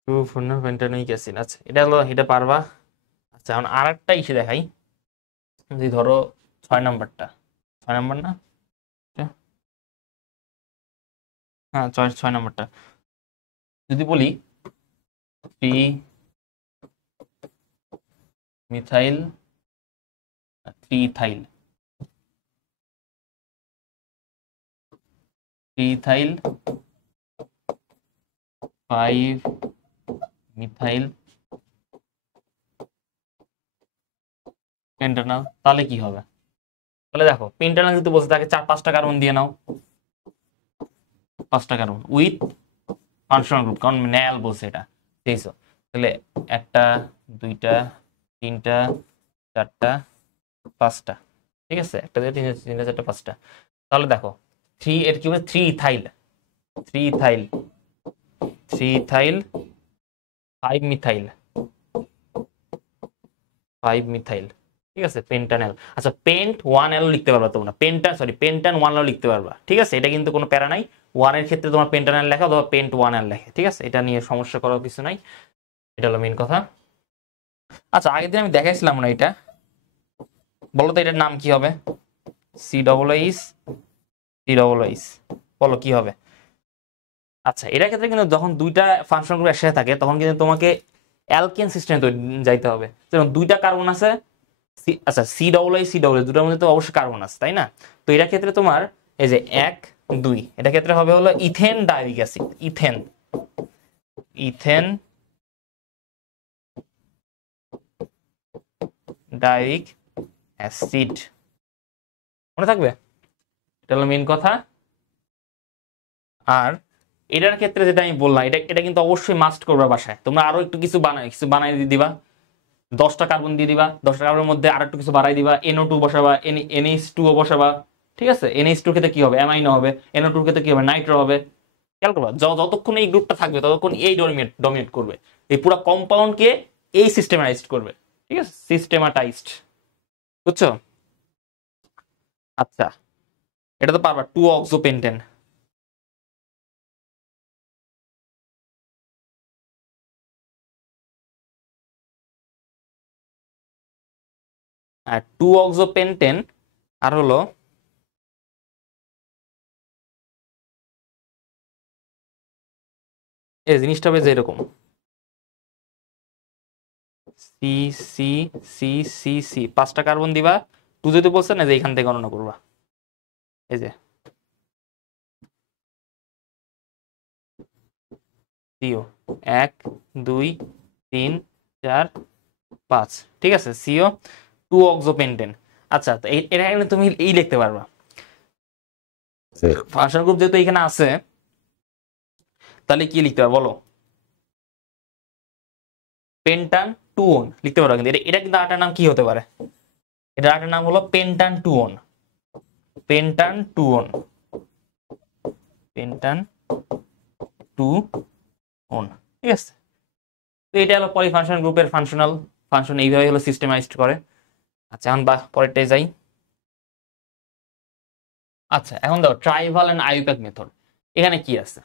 টু পেন্টানোইক অ্যাসিড, আচ্ছা এটা হলো, এটা পারবা। আচ্ছা, এখন আর একটা ইসে দেখাই। যদি ধরো 6 নাম্বারটা, 6 নাম্বার না, হ্যাঁ 6 নাম্বারটা যদি বলি, 3 মিথাইল 3 ইথাইল, 3 ইথাইল 5 মিথাইল পেন্টানল, তাহলে কি হবে? তাহলে দেখো পেন্টানল যদি বসে থাকে 4 5টা কার্বন দিয়ে নাও, 5টা কার্বন উইথ ফাংশনাল গ্রুপ, কারণ ন্যাল বলছে এটা, দেখছো? তাহলে 1টা 2টা 3টা 4টা 5টা, ঠিক আছে? 1টা 2টা 3টা 3টা 4টা 5টা। তাহলে দেখো 3 এর কি হবে, 3 ethyl 3 ethyl 3 ethyl 5 methyl 5 methyl, ঠিক আছে? পেন্টানেল। আচ্ছা, পেন্ট 1 লিখতে পারবা তোমরা, পেন্টান 1 লিখতে পারবা, ঠিক আছে? এটা কিন্তু কোনো প্যারা নাই। 1 এর ক্ষেত্রে তোমার পেন্টানেল লেখা অথবা পেন্ট 1 লেখে, ঠিক আছে? এটা নিয়ে সমস্যা করার কিছু নাই, এটা হলো মেইন কথা। আচ্ছা, আগের দিন আমি দেখাইছিলাম না, এটা বলো তো এটার নাম কি হবে? COOH বলো কি হবে? আচ্ছা, এটার ক্ষেত্রে কিন্তু যখন দুইটা ফাংশন গ্রুপ একসাথে থাকে তখন কিন্তু তোমাকে অ্যালকেন সিস্টেমে যাইতে হবে। যেমন 2টা কার্বন আছে, আচ্ছা COOH দুটার মধ্যে তো অবশ্যই কার্বন আছে, তাই না? তো এটার ক্ষেত্রে তোমার এই যে 1 2, এটার ক্ষেত্রে হবে হলো ইথেন ডাইউরিক অ্যাসিড, ইথেন ডাইউরিক অ্যাসিড, মনে থাকবে? এটা হলো মেইন কথা। আর এটার ক্ষেত্রে যেটা আমি বললাম, এটা কিন্তু অবশ্যই মাস্ট করবা বাসায়। তোমরা আরো একটু কিছু বানাই দিবা, 10টা কার্বন দিয়ে দিবা, 10টা কার্বনের মধ্যে আর একটু কিছু বাড়াই দিবা, NO2 বসাবা, NH2 বসাবা, ঠিক আছে? NH2 ক্ষেত্রে কি হবে? অ্যামাইনো হবে। NO2 ক্ষেত্রে কি হবে? নাইট্রো হবে। খেয়াল করবা, যতক্ষণ এই গ্রুপটা থাকবে ততক্ষণ এই ডমিনেট করবে, এই পুরো কম্পাউন্ডকে এই সিস্টেমাটাইজড করবে, ঠিক আছে? সিস্টেমাটাইজড, বুঝছো? আচ্ছা, এটা তো পারবা, 2-অক্সোপেন্টেন। 2-অক্সোপেন্টেন আর হলো এই জিনিসটা হবে যে এরকম C C C C C, 5টা কার্বন দিবা, 2 যদি বলছে না যে এখান থেকে গণনা করবা, এই যে সিও 1 2 3 4 5, ঠিক আছে? সিও 2-অক্সোপেন্টেন। আচ্ছা, তো এটা এখানে তুমি এই লিখতে পারবা, ফাংশন গ্রুপ যেহেতু এখানে আছে তাহলে কি লিখতে পারবো বলো? পেন্টান 2-ওন লিখতে পারো। কিন্তু এটা কিন্তু আরেকটা নাম কি হতে পারে? এটা আরেকটা নাম হলো পেন্টান 2-ওন, পেন্টান 2-ওন, পেন্টান 2-ওন, ঠিক আছে? তো এটা হলো পলিফাংশন গ্রুপের ফাংশন এইভাবে হলো সিস্টেমাইজড করে। আচ্ছা, এখন পরেরটাই যাই। আচ্ছা, এখন দেখো ট্রাইভাল এন্ড আইউপ্যাক মেথড, এখানে কি আছে?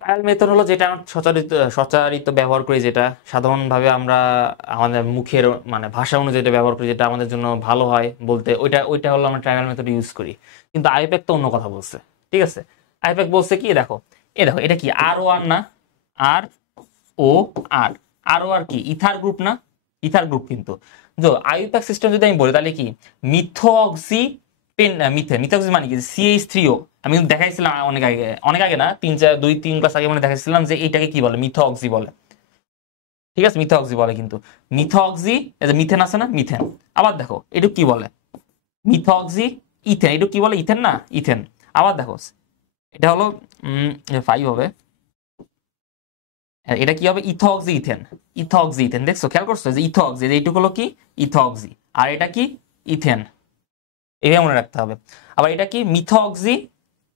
ট্রায়াল মেথড হলো যেটা সচরাচর ব্যবহার করি, যেটা সাধারণভাবে আমরা আমাদের মুখের মানে ভাষা অনুযায়ী যেটা ব্যবহার করি, যেটা আমাদের জন্য ভালো হয় বলতে, ওইটা হলো আমরা ট্রায়াল মেথড ইউজ করি। কিন্তু আইপ্যাক তো অন্য কথা বলছে, ঠিক আছে? আইপ্যাক বলছে কি, দেখো এটা কি R1 না? আর ও আর কি ইথার গ্রুপ না? Ether group. কিন্তু আইপ্যাক সিস্টেম যদি আমি বলি তাহলে কি মিথোক্সি মিথোক্সি মানে কি CH3O। আমি কিন্তু দেখাইছিলাম অনেক আগে না, 2-3 ক্লাস আগে মানে দেখাইছিলাম যে এটাকে কি বলে, মিথোক্সি বলে, ঠিক আছে? মিথোক্সি বলে। কিন্তু মিথোক্সি, এই যে মিথেন আছে না, মিথেন। আবার দেখো এটা কি বলে, মিথোক্সি ইথেন, এটা কি বলে? ইথেন না, ইথেন। আবার দেখো এটা হলো 5 হবে, এটা কি হবে? ইথোক্সি ইথেন, দেখছো? খেয়াল করছো যে ইথোক্সি, এইটুকু হলো কি ইথোক্সি, আর এটা কি ইথেন, এইভাবে মনে রাখতে হবে। আবার এটা কি মিথোক্সি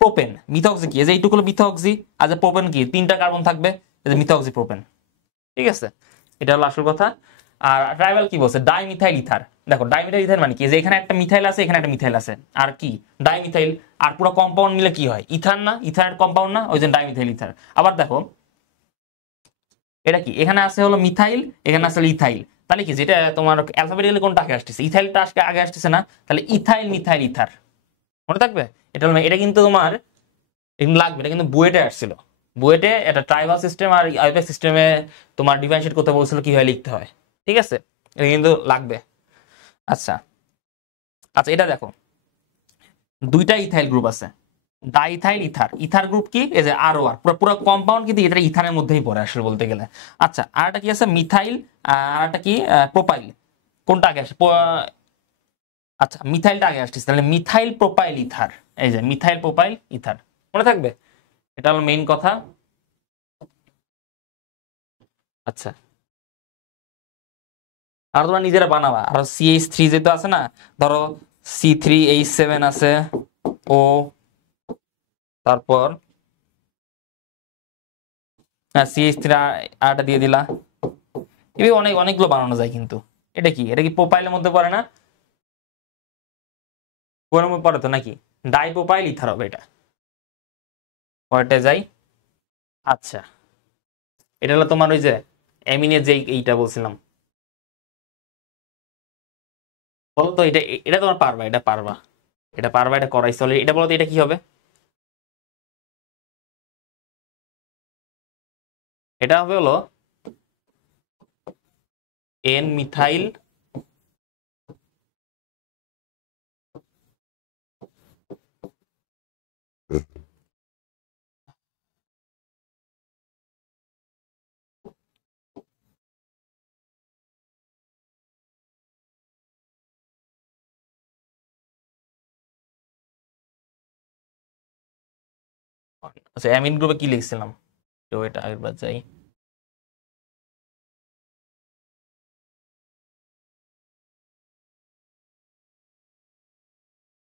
প্রোপেন, মিথোক্সি কি, এই যে এইটুকু হলো মিথোক্সি, আর যে প্রোপেন কি 3টা কার্বন থাকবে, এই যে মিথোক্সি প্রোপেন, ঠিক আছে? এটা হলো আসল কথা। আর ট্রাইবাল কি বলছে? Dimethyl ether. দেখো ডাইমিথাইল ইথার মানে কি, যে এখানে একটা মিথাইল আছে, এখানে একটা মিথাইল আছে, আর কি ডাইমিথাইল, আর পুরো কম্পাউন্ড মিলে কি হয়? ইথার না? ইথার কম্পাউন্ড না? ওই যে ডাইমিথাইল ইথার। আবার দেখো এটা কি, এখানে আছে হলো মিথাইল, এখানে আছে ইথাইল, তাহলে কি যেটা তোমার অ্যালফাবেটিক্যালি কোনটা আগে আসতেছে? ইথাইলটা আগে আসতেছে না? তাহলে ইথাইল মিথাইল ইথার, মনে থাকবে? এটা কিন্তু তোমার লাগবে, এটা কিন্তু বুয়েটে আসছিল। বুয়েটে এটা ট্রাইবাল সিস্টেম আর আইপ্যাক সিস্টেমে তোমার ডিফারেন্সিয়েট করতে বলছিল কিভাবে লিখতে হয়, ঠিক আছে? এটা কিন্তু লাগবে। আচ্ছা আচ্ছা, এটা দেখো 2টা ইথাইল গ্রুপ আছে, ডাইথাইল ইথার গ্রুপ কি, এই যে আর পুরো কম্পাউন্ড কিন্তু এটা ইথারের মধ্যেই পড়ে আসলে বলতে গেলে। আচ্ছা, আর একটা কি আছে মিথাইল, আর একটা কি প্রোপাইল, কোনটা আগে আসে? আচ্ছা, মিথাইলটা আগে আসছে, তাহলে মিথাইল প্রোপাইল ইথার, এই যে মিথাইল প্রোপাইল ইথার, মনে থাকবে? এটা হলো মেইন কথা। আচ্ছা, আর তোমরা নিজেরা বানাবা। আর CH3 যেহেতু আছে না, ধরো C3H7 আছে, ও, তারপর CH3 আরটা দিয়ে দিলা। এভাবে অনেকগুলো বানানো যায় কিন্তু। এটা কি প্রোপাইলের মধ্যে পড়ে না? কোন মধ্যে পড়ে তো নাকি? ডাই প্রোপাইল ইথার হবে এটা। পরেরটা যাই। আচ্ছা, এটা হলো তোমার ওই যে অ্যামিনের যে এইটা বলছিলাম, বলো তো এটা এটা তোমার পারবা, এটা পারবা, এটা পারবা, এটা করাইছো অলরেডি। এটা বলো তো এটা কি হবে? এটা হবে হলো এন মিথাইল আচ্ছা, অ্যামিন গ্রুপে কি লিখছিলাম? তো এটা আগের বার যাই।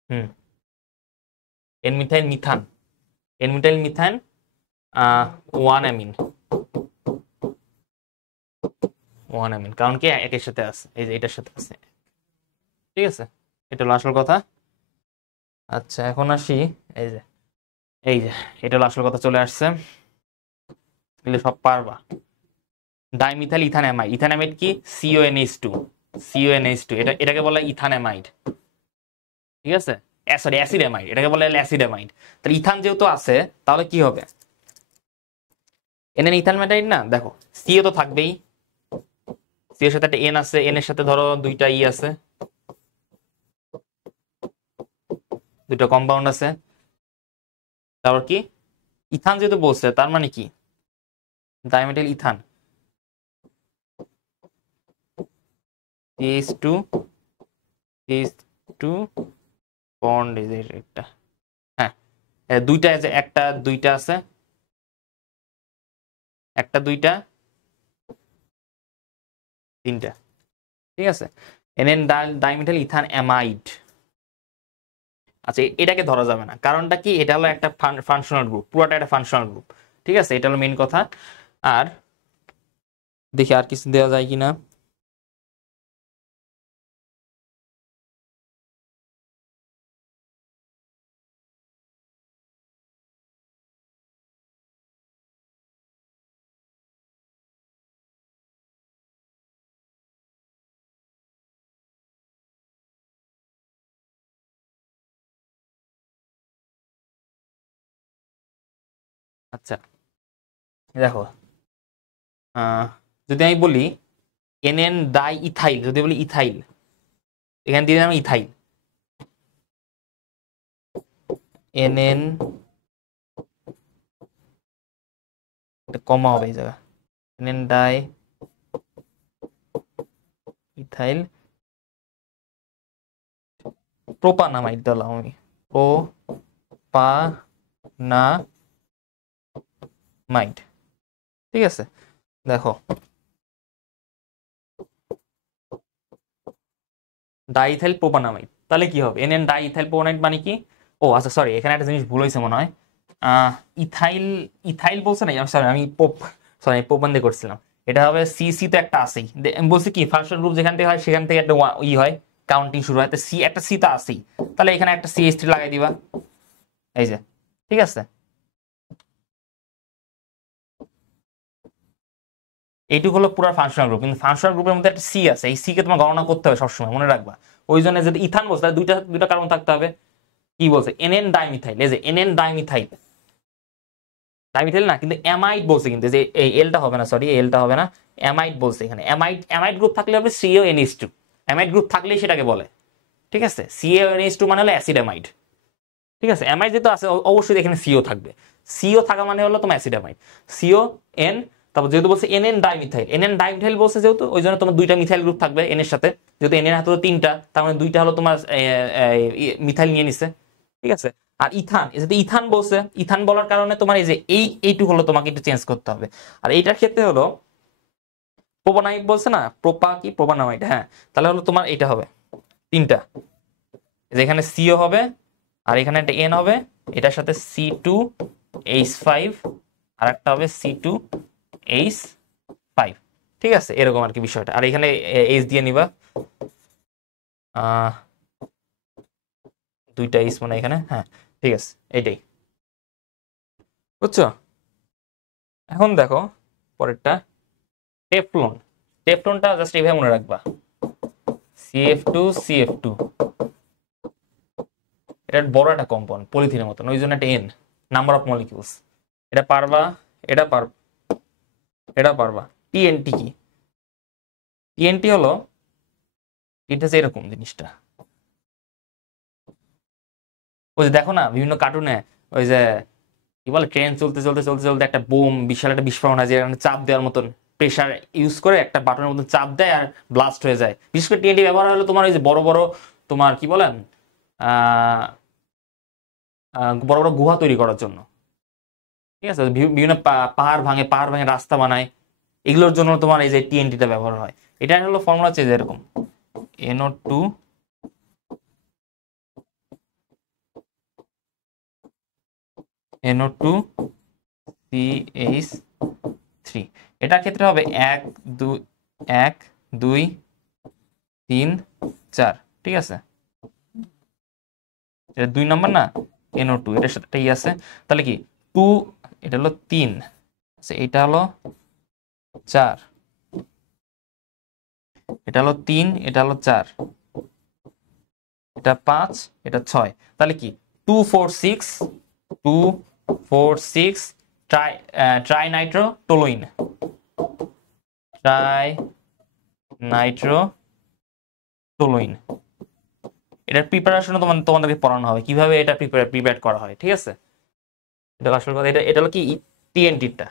হুম, N methyl methane, N methyl methane, one amine, one amine, কারণ কি একের সাথে আছে, এই যে এটার সাথে আছে। ঠিক আছে, এটা হলো আসল কথা। আচ্ছা, এখন আসি। এই যে এই যে এটা হলো আসল কথা, চলে আসছে। এগুলো সব পারবা। ডাইমিথাইল ইথানামাইড, ইথানামাইড কি? CONH2, CONH2, এটাকে বলে ইথানামাইড। ঠিক আছে, সরি অ্যাসিডামাইড, এটাকে বলে অ্যাসিডামাইড। তাহলে ইথান যেহেতু আছে, তাহলে কি হবে? এন ইথানমাইড না, দেখো সিও তো থাকবেই, সি এর সাথে একটা এন আছে, এন এর সাথে ধরো দুইটা ই আছে, দুইটা কম্পাউন্ড আছে। তারপর কি? ইথান যেহেতু বলছে, তার মানে কি? ডাইমেটাইল ইথান, CH2, CH2 বন্ড, এই যে একটা, হ্যাঁ, দুইটা আছে, একটা দুইটা আছে, একটা দুইটা তিনটা। ঠিক আছে, এন ডাইমেটাইল ইথান অ্যামাইড। আচ্ছা, এটাকে ধরা যাবে না, কারণটা কি? এটা হলো একটা ফাংশনাল গ্রুপ, পুরোটা একটা ফাংশনাল গ্রুপ। ঠিক আছে, এটা হলো মেইন কথা। আর দেখি আর কিছু দেওয়া যায় কিনা। আচ্ছা, দেখো, আহ, যদি আমি বলি NN ডাই ইথাইল, যদি বলি ইথাইল, এখানে দিয়ে দিলাম ইথাইল, NN, কমা হবে এই জায়গা, NN ডাই ইথাইল প্রোপানামাইড দিলাম আমি, প্রোপানামাইড। ঠিক আছে, দেখো ডাইইথাইল প্রোপানামাইড, তাহলে কি হবে? NN ডাইইথাইল প্রোপানামাইড মানে কি? ও আচ্ছা, সরি, এখানে একটা জিনিস ভুল হয়েছে মনে হয়। ইথাইল, ইথাইল বলছে না, সরি আমি সরি পোপ বন্ধে করছিলাম। এটা হবে সি তো একটা আছেই, আমি বলছি কি ফাংশন গ্রুপ যেখান থেকে হয় সেখান থেকে একটা ই হয়, কাউন্টিং শুরু হয়, তো সি, একটা সি তো আছেই, তাহলে এখানে একটা CH3 লাগাই দিবা, এই যে। ঠিক আছে, এইটুকু হলো পুরো ফাংশনাল গ্রুপ, কিন্তু ফাংশনাল গ্রুপের মধ্যে একটা সি আছে, এই সি কে তোমার গণনা করতে হবে সবসময়, মনে রাখবা। ওই জন্য যদি ইথান বলছে, তাহলে দুইটা দুইটা কারণ থাকতে হবে। কি বলছে? NN ডাইমিথাইল, এই যে NN ডাইমিথাইল, ডাইমিথাইল না, কিন্তু অ্যামাইড বলছে, কিন্তু যে এই এলটা হবে না, সরি এলটা হবে না, অ্যামাইড বলছে এখানে। অ্যামাইড, অ্যামাইড গ্রুপ থাকলে হবে CONH2, অ্যামাইড গ্রুপ থাকলেই সেটাকে বলে। ঠিক আছে, CONH2 মানে হলো অ্যাসিডামাইড। ঠিক আছে, অ্যামাইড যেহেতু আছে, অবশ্যই এখানে সিও থাকবে, সিও থাকা মানে হলো তোমার অ্যাসিডামাইড, CON। তারপর যেহেতু বলছে NN ডাইমিথাইল, NN ডাইমিথাইল বলছে যেহেতু, ওই জন্য তোমার দুইটা মিথাইল গ্রুপ থাকবে এন এর সাথে, যেহেতু এন এর হাতে তিনটা, তার মানে দুইটা হলো তোমার মিথাইল নিয়ে নিছে। ঠিক আছে, আর ইথান, এই যে ইথান বলছে, ইথান বলার কারণে তোমার এই যে এইটুকু হলো তোমাকে একটু চেঞ্জ করতে হবে। আর এইটার ক্ষেত্রে হলো প্রোপানামিড বলছে না, প্রোপানামাইড, হ্যাঁ, তাহলে হলো তোমার এটা হবে তিনটা, যেখানে সিও হবে আর এখানে একটা এন হবে, এটার সাথে C2H5 আর একটা হবে C2H5, ঠিক আছে, এরকম আর কি বিষয়টা। আর এখানে এইচ দিয়ে নিবা, দুইটা এইচ মানে এখানে, হ্যাঁ ঠিক আছে, এইটাই বুঝছো। এখন দেখো পরেরটা টেফলন। টেফলনটা জাস্ট এইভাবে মনে রাখবা, CF2 এটা বড় একটা কম্পাউন্ড পলিথিনের মতন, ওই জন্য একটা এন, নাম্বার অফ মলিকিউলস। এটা পারবা, এটা পারবা, এটা পারবা। টিএনটি কি? টিএনটি হলো, এটা হচ্ছে এরকম জিনিসটা, ওই যে দেখো না বিভিন্ন কার্টুনে, ওই যে কি বলে, ট্রেন চলতে চলতে চলতে চলতে একটা বোম, বিশাল একটা বিস্ফোরণ হয়, যে চাপ দেওয়ার মতন প্রেসার ইউজ করে একটা বাটনের মতন চাপ দেয় আর ব্লাস্ট হয়ে যায়। বিশেষ করে টিএনটি ব্যবহার হলো তোমার ওই যে বড় বড়, তোমার কি বলেন, আহ বড় বড় গুহা তৈরি করার জন্য, ঠিক আছে, বিভিন্ন পাহাড় ভাঙে রাস্তা বানায়, এগুলোর জন্য তোমার এই যে টিএনটিটা ব্যবহার হয়। এটা হলো ফর্মুলা হচ্ছে এরকম, NO2 NO2 CH3। এটার ক্ষেত্রে হবে 1 2 1 2 3 4, ঠিক আছে, এটা 2 নাম্বার না, NO2 এটার সাথে একটা আছে, তাহলে কি 2, এটা হলো 3, আচ্ছা এটা হলো 4, এটা হলো 3, এটা হলো 4, এটা 5, এটা 6, তাহলে কি 2 4 6 2 4 6 ট্রাইনাইট্রোটোলুইন, ট্রাইনাইট্রোটোলুইন। এটার প্রিপারেশনও তোমাদেরকে পড়ানো হবে কিভাবে এটা প্রিপেয়ার করা হয়, ঠিক আছে। এটা আসল কথা, এটা হলো কি টিএনটিটা।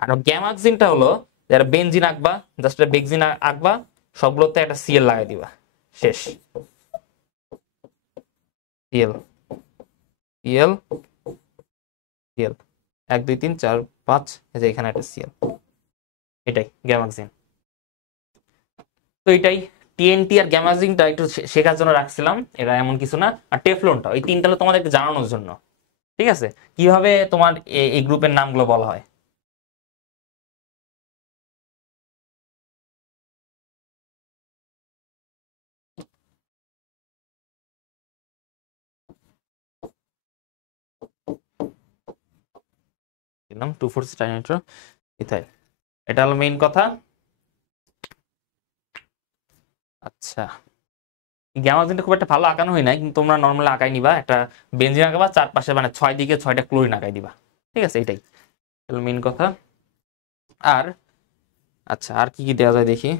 আর গ্যামাক্সিনটা হলো যারা বেনজিন আঁকবা, জাস্ট বেনজিন আঁকবা, সবগুলোতে একটা সিএল লাগাই দিবা, শেষ। সিএল সিএল সিএল 1 2 3 4 5, এই যে এখানে একটা সিএল, এটাই গ্যামাক্সিন। তো এটাই টিএনটি আর গ্যামাক্সিনটা একটু শেখার জন্য রাখছিলাম, এটা এমন কিছু না। আর টেফলনটা, এই তিনটা হলো তোমাদেরকে জানানোর জন্য, ঠিক আছে, কিভাবে তোমার এই গ্রুপের নামগুলো বলা হয়। দিলাম 2,4 ট্রাইনাইট্রো ইথাইল, এটা হলো মেইন কথা। আচ্ছা, গ্যামাক্সিনটা খুব একটা ভালো আঁকানো হয় না, কিন্তু তোমরা নর্মালি আঁকাই নিবা, একটা বেনজিন আঁকাবা, চারপাশে মানে 6 দিকে 6টা ক্লোরিন আঁকাই দিবা, ঠিক আছে, এটাই হলো মেইন কথা। আর আচ্ছা, আর কি কি দেওয়া যায় দেখি।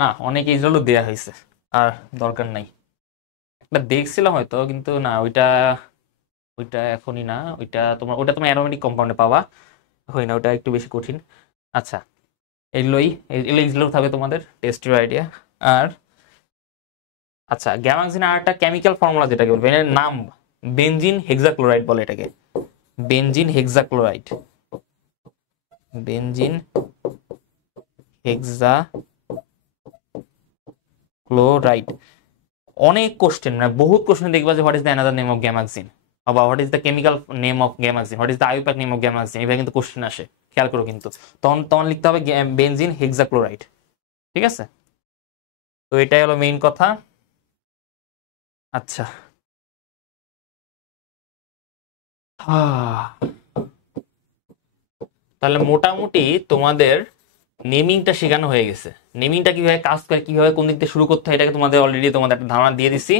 না, অনেক এইগুলো দেয়া হয়েছে, আর দরকার নাই। একটা দেখছিলাম হয়তো, কিন্তু না, ওইটা ওইটা এখনই না, ওইটা তোমার অ্যারোমেটিক কম্পাউন্ডে পাবা, হয় না, ওটা একটু বেশি কঠিন। আচ্ছা, এগুলো থাকবে তোমাদের টেস্টের আইডিয়া। আর আচ্ছা, গ্যামাক্সিন আর একটা কেমিক্যাল ফর্মুলা যেটাকে বলবে, এর নাম বেনজিন হেক্সাক্লোরাইড বলে এটাকে, বেনজিন হেক্সাক্লোরাইড, বেনজিন হেক্সাক্লোরাইড। অনেক কোশ্চেন, মানে বহুত কোশ্চেন দেখবা যে what is the another name of gammexane, বা what is the chemical name of gammexane, what is the IUPAC name of gammexane, এভাবে কিন্তু কোশ্চেন আসে, খেয়াল করো কিন্তু। তখন তখন লিখতে হবে বেনজিন হেক্সাক্লোরাইড, ঠিক আছে। তো এটাই হলো মেইন কথা। আচ্ছা, তাহলে মোটামুটি তোমাদের নেমিংটা শেখানো হয়ে গেছে। নেমিংটা কিভাবে কাজ করে, কিভাবে কোন দিক থেকে শুরু করতে হয়, এটাকে তোমাদের অলরেডি তোমাদের একটা ধারণা দিয়ে দিচ্ছি।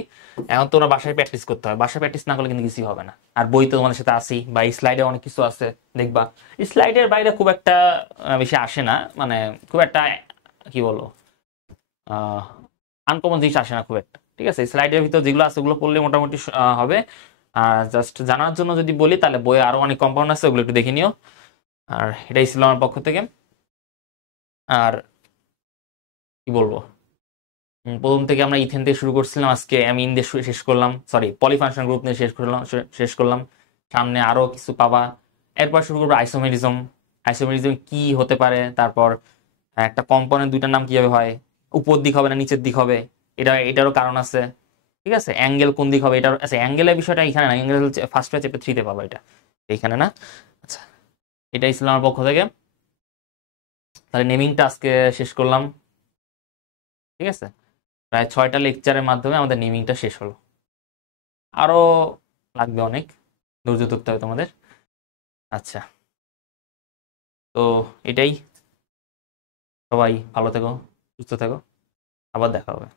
এখন তোমরা বাসায় প্র্যাকটিস করতে হবে, বাসায় প্র্যাকটিস না করলে কিন্তু কিছুই হবে না। আর বই তো তোমাদের সাথে আসি, বা এই স্লাইডে অনেক কিছু আছে, দেখবা স্লাইডের বাইরে খুব একটা বেশি আসে না, মানে খুব একটা কি বলবো, আনকমন জিনিস আসে না খুব একটা। ঠিক আছে, স্লাইডের ভিতর যেগুলো আছে ওগুলো পড়লে মোটামুটি হবে। আর জাস্ট জানার জন্য যদি বলি তাহলে বইয়ে আরো অনেক কম্পাউন্ড আছে, ওগুলো একটু দেখে নিও। আর এটাই ছিল আমার পক্ষ থেকে। আর কি বলবো, প্রথম থেকে আমরা ইথেন দিয়ে শুরু করছিলাম, আজকে অ্যামিন দিয়ে শেষ করলাম, সরি পলিফাংশন গ্রুপ নিয়ে শেষ করলাম। সামনে আরো কিছু পাবা। এরপর শুরু করবো আইসোমেরিজম। আইসোমেরিজম কি হতে পারে, তারপর একটা কম্পাউন্ডের দুইটার নাম কিভাবে হয়, উপর দিক হবে না নিচের দিক হবে, এটারও কারণ আছে। ঠিক আছে, অ্যাঙ্গেল কোন দিক হবে, এটার আচ্ছা অ্যাঙ্গেলের বিষয়টা এখানে না, অ্যাঙ্গেল হচ্ছে ফার্স্ট চ্যাপ্টার 3-তে পাবা, এটা এইখানে না। আচ্ছা, এটাই ছিল আমার পক্ষ থেকে। তাহলে নেমিংটা আজকে শেষ করলাম। ঠিক আছে, প্রায় 6টা লেকচারের মাধ্যমে আমাদের নেমিংটা শেষ হলো। আরো লাগবে অনেক, ধৈর্য ধরতে হবে তোমাদের। আচ্ছা, তো এটাই। সবাই ভালো থেকো, সুস্থ থেকো, আবার দেখা হবে।